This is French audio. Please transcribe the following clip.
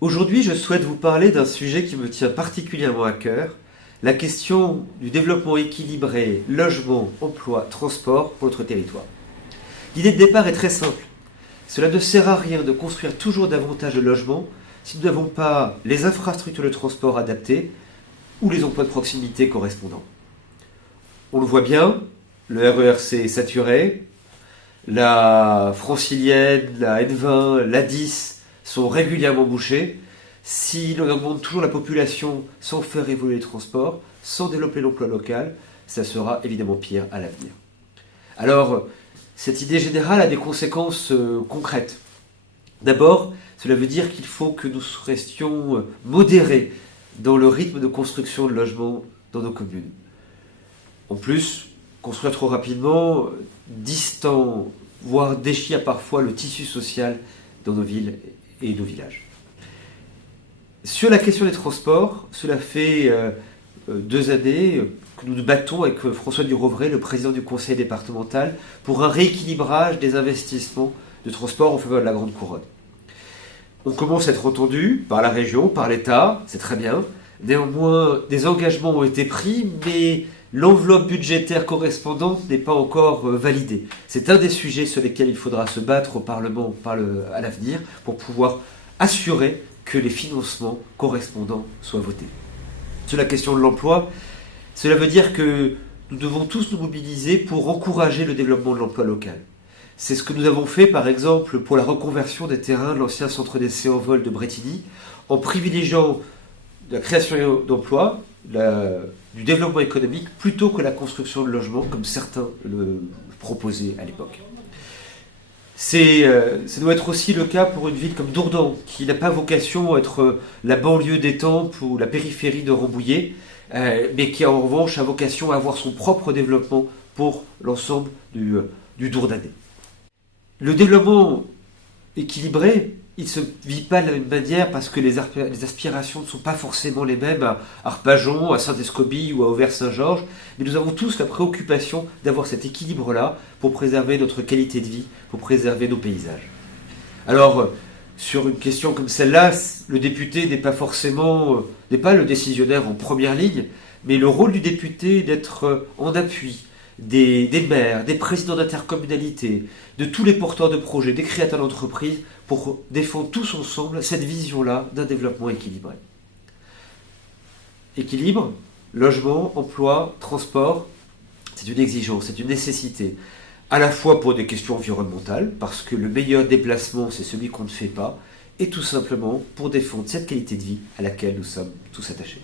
Aujourd'hui, je souhaite vous parler d'un sujet qui me tient particulièrement à cœur, la question du développement équilibré, logement, emploi, transport pour notre territoire. L'idée de départ est très simple. Cela ne sert à rien de construire toujours davantage de logements si nous n'avons pas les infrastructures de transport adaptées ou les emplois de proximité correspondants. On le voit bien, le RERC est saturé, la Francilienne, la N20, la 10 sont régulièrement bouchées. Si l'on augmente toujours la population sans faire évoluer les transports, sans développer l'emploi local, ça sera évidemment pire à l'avenir. Alors, cette idée générale a des conséquences concrètes. D'abord, cela veut dire qu'il faut que nous restions modérés dans le rythme de construction de logements dans nos communes. En plus, construire trop rapidement distend, voire déchire parfois le tissu social dans nos villes et nos villages. Sur la question des transports, cela fait 2 années que nous nous battons avec François Durovray, le président du conseil départemental, pour un rééquilibrage des investissements de transport en faveur de la Grande Couronne. On commence à être entendu par la région, par l'État, c'est très bien. Néanmoins, des engagements ont été pris, mais l'enveloppe budgétaire correspondante n'est pas encore validée. C'est un des sujets sur lesquels il faudra se battre au Parlement à l'avenir pour pouvoir assurer que les financements correspondants soient votés. Sur la question de l'emploi, cela veut dire que nous devons tous nous mobiliser pour encourager le développement de l'emploi local. C'est ce que nous avons fait par exemple pour la reconversion des terrains de l'ancien centre d'essai en vol de Brétigny, en privilégiant la création d'emplois, du développement économique, plutôt que la construction de logements, comme certains le proposaient à l'époque. Ça doit être aussi le cas pour une ville comme Dourdan, qui n'a pas vocation à être la banlieue d'Étampes ou la périphérie de Rambouillet, mais qui en revanche a vocation à avoir son propre développement pour l'ensemble du Dourdanais. Le développement équilibré, il ne se vit pas de la même manière parce que les aspirations ne sont pas forcément les mêmes à Arpajon, à Saint-Escoby ou à Auvers-Saint-Georges, mais nous avons tous la préoccupation d'avoir cet équilibre-là pour préserver notre qualité de vie, pour préserver nos paysages. Alors, sur une question comme celle-là, le député n'est pas le décisionnaire en première ligne, mais le rôle du député est d'être en appui des maires, des présidents d'intercommunalité, de tous les porteurs de projets, des créateurs d'entreprises, pour défendre tous ensemble cette vision-là d'un développement équilibré. Équilibre, logement, emploi, transport, c'est une exigence, c'est une nécessité, à la fois pour des questions environnementales, parce que le meilleur déplacement, c'est celui qu'on ne fait pas, et tout simplement pour défendre cette qualité de vie à laquelle nous sommes tous attachés.